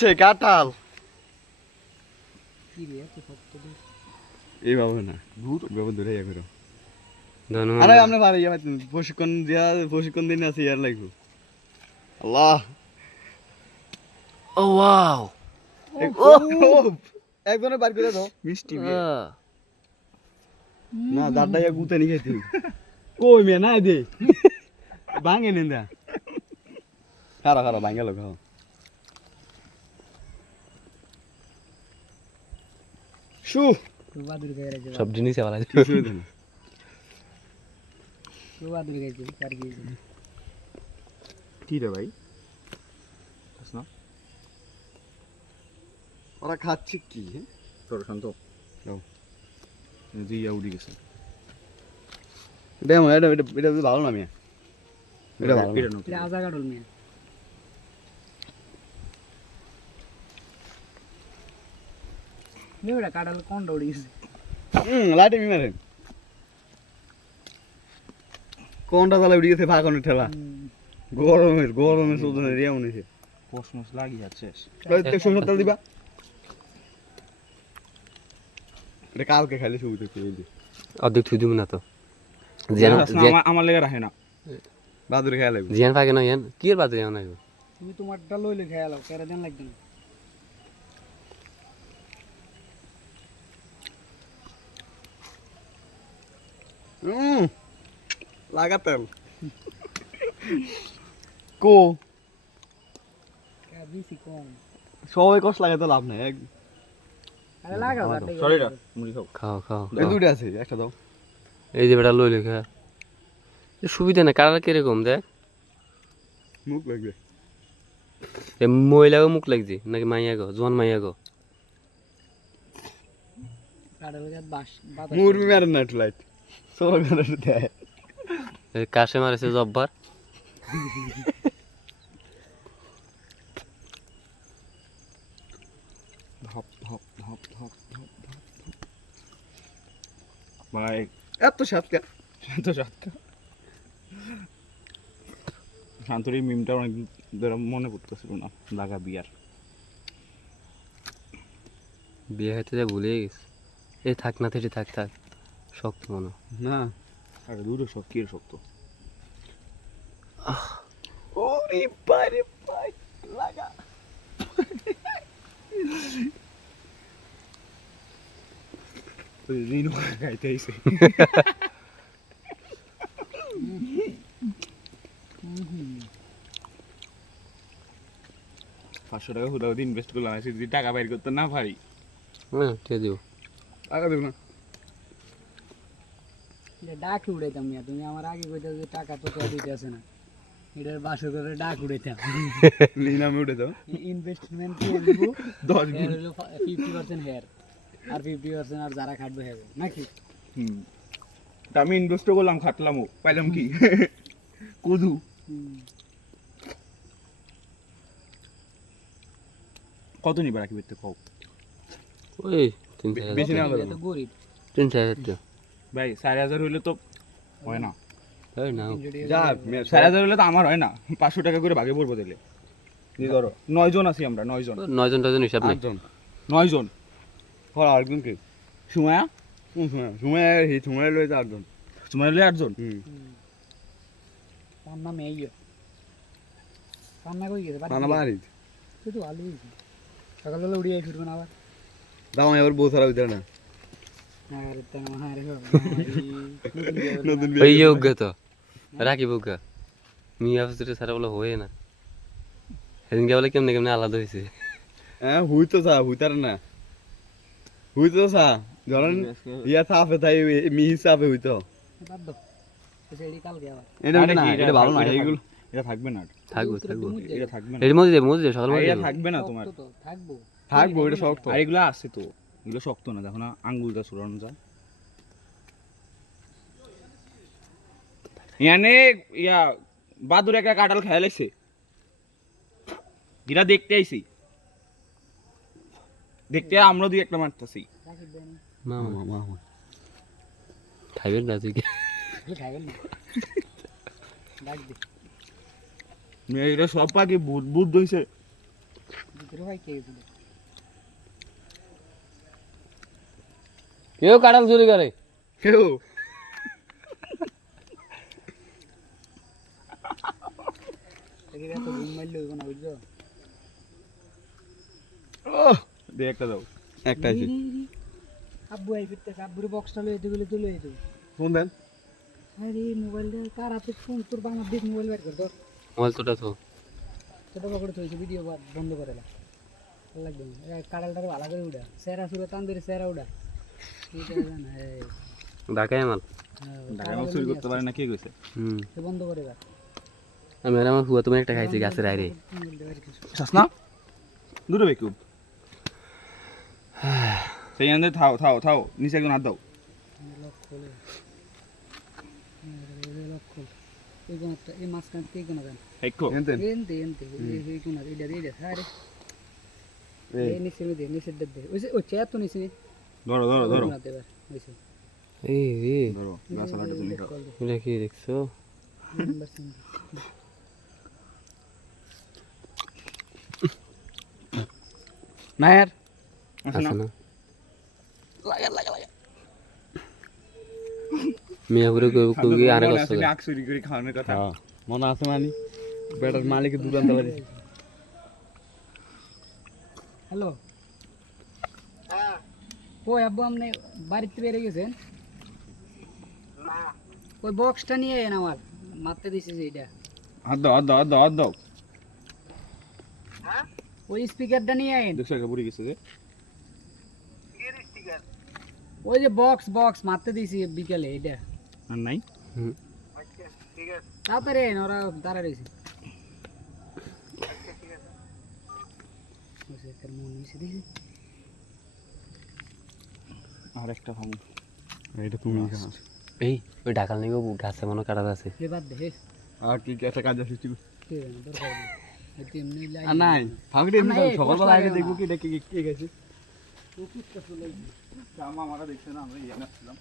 সে কাঁঠাল। কি রে এত শক্ত দিস এই বাবু না ভূত। বাবু ধরে ইয়া করো আরে আমরা পারি ইয়া প্রশিক্ষণ দিয়া প্রশিক্ষণ দিন আছে ইয়ার লাগবো। আল্লাহ। ও ওয়াও। একজনে বার করে দাও। মিষ্টি না দাদা ইয়া গুতে নি খাইতে কই মে না দে। ভাঙে নেন দা খারা খারা ভাঙে লোক শু। সব জিনিস ভালো আছে না। কি রে ভাই? না। ওরা খাচ্ছে কি হ্যাঁ? তোর শান্ত যাও। তুই গেছে। এটা এটা এটা ভালো না মিয়া? এটা ভালো এটা নতুন। আজা কাটল মেয়ে। মেয়েটা কাটাল কোনটা উড়ে গেছে হুম লাইটে মি মারেন কোনটা তাহলে উড়ে গেছে ফাঁকানোর ঠেলা গরমের গরমের চোদনের রিয়া হয়েছে কসমস লাগিয়ে আছে সরষের তেল দিবা এটা কালকে খাইলে ছবি দেখতে এই যে অর্ধেক থুই দিব না তো জিয়ান আমার লেগে রাখে না বাদুরে খেয়া লাগবে জিয়ান পাকে না ইয়ান কি এর বাদে ইয়ান তুমি তোমারটা লইলে খেয়ে আলো কেরা দেন লাগবে না হুম লাগা তেল কো কম সবাই কষ্ট লাগে লাভ নাই এক খাও। খাও এই দুটো আছে একটা দাও। এই যে বেটা লই লেখা। সুবিধা না কালার কীরকম দেখ? মুখ লাগবে। এ মহিলাগো মুখ লাগছে নাকি মাইয়া গো? জোয়ান মাইয়া গো? মুরমি মারেন না লাইট দেয় কাশে মারেছে জব্বার। ভাই। এত সাতকা শান্তর এই মিমটা অনেক ধরে মনে পড়তেছিল না লাগা বিয়ার। বিয়ে হইতে যা ভুলে গেছে। এই থাক না থেকে থাক থাক। শক্ত মনে। না আরে দূরে শক্ত কি শক্ত? ওরে বারে বাই লাগা। রিনু খাইতে আইছে। পাঁচশো টাকা হুদাও ইনভেস্ট করলাম যদি টাকা বাইর করতে না পারি। হ্যাঁ ঠিক দিব। আগা দেব না। ডাক উড়াইতাম মিয়া তুমি আমার আগে কইতা যে টাকা তো না। এটার বাসর করে ডাক উড়াইতাম। দাও ইনভেস্টমেন্ট কি দিব। দশ এর হলো ফিফটি হেয়ার আর ফিফটি পার্সেন্ট আর যারা খাটবে হবে নাকি? হুম। আমি ইনভেস্ট করলাম খাটলামও পাইলাম কি? কুদু। কত নিবা রাখি বেরতে কও। ওই তিন চার গরিব। তিন চার। ভাই চার হাজার হইলে তো হয় না। এই না। তিনশো টাকা যা করে। হাজার হলে তো আমার হয় না। পাঁচশো টাকা করে ভাগে পড়ব দিলে ধরো নয় আছি আমরা নয় জন। নয় হিসাব নেই। আটজন। নয় জন। কে? সুমায়া? কোন সময়? সময় হি সময় লইতে আটজন। সুমায়া হলে আটজন? হুম। হুম। তার নাম এই রান্না কই গেছে? নানা বাড়ি তুই তো ভালো সকালবেলা উড়িয়ে ফিরবে আবার। দাম এবার বউ ছাড়া না। ওই যোগ্য তো রাখি বোকা মিয়া ফুসুরে সারা বলে হয়ে না। সেদিনকে বলে কেমনে কেমনে আলাদা হয়েছে। হ্যাঁ হুইতো চা হুইতার না। হুইতো চা ধরেন ইয়া সাফে তাই মি এডি কালকে আবার। এটা না এটা ভালো না থাকবে, এইগুলো এটা থাকবে। না থাকব এটা থাকবে না। এর মধ্যে মধ্যে সকাল মধ্যে থাকবে। না তোমার। থাকব। থাকব এটা শক্ত। আর এগুলো আছে তো। এগুলো শক্ত না দেখো না আঙ্গুলটা সুরানো যায়। ইয়ানে ইয়া বাদুর একটা কাঁঠাল খেয়াল আইছে গিরা দেখতে আইছি। দেখতে আমরা দুই একটা মারতেছি। খাইবেন না তুই খাইবেন না। ডাক সব পাখি বুধ বুধ হইছে ভিতরে ভাই কে গেছিল কেউ কাঁঠাল চুরি করে। কেউ? একটা দাও। একটা আছে। আব্বু আই ফিরতেছে আব্বুর বক্সটা লয়ে দিবলে তুলে দিবি ফোন দেন। আরে মোবাইল কার ফোন তোর বাংলা মোবাইল বের কর তোর মোবাইল তোটা তো। ভিডিও বন্ধ করে লাগবে ভালো করে উড়া সেরা সুরে ধরে সেরা উড়া ঢাকায় মাল ঢাকায় মাল চুরি করতে পারে না কে কইছে? হুম। বন্ধ করে দাও আমি আর আমার হুয়া তুমি একটা খাইছি গাছের আইরে চাস না? দুটো বেকুব সেই আনন্দে থাও থাও থাও নিচে একজন হাত দাও। লক খোলে লক খোল এই কোনটা এই মাঝখান থেকে কোন গান হেকো এনতেন। এনতে এনতে এই কোন এটা এটা আরে এই এই নিচে দে ওই চেয়ার তো নিচে ধরো ধরো ধরো না দেবার হইছে এই রে ধরো গাছ আলাদা তুমি খাও কল দে এটা কি দেখছো নাম্বার সিন নায়ার আসো না আছে না মিয়া ঘুরে কই আরে মনে কষ্ট আছে আখ চুরি করে খাওয়ানোর কথা হ্যাঁ মনে আছে মানি বেটার মালিক দুরান্ত লাগে হ্যালো কই আব্বু আপনি বাড়িতে বেরিয়ে গেছেন ওই বক্সটা নিয়ে এন আমার মারতে দিছি যে এটা হাত দাও হাত দাও হাত দাও হাত দাও ওই স্পিকারটা নিয়ে আইন দেখছ একটা বুড়ি গেছে যে ওই যে বক্স বক্স মারতে দিছি বিকেলে এটা আর নাই হুম। তাড়াতাড়ি আইন ওরা দাঁড়া রয়েছে ওই যে তার মন হয়েছে দেখি আর একটা ভাঙ। এটা তুমি এই ওই ঢাকাল বাবু গাছে মনে কাটা আছে। এবার দে আর কি একটা কাজ আছে দরকার নেই। এমনি ফাঁকড়ি সকালবেলা আগে দেখব কি দেখে কে কে গেছে। জামা আমরা দেখছে না আমরা ইয়ে আসছিলাম।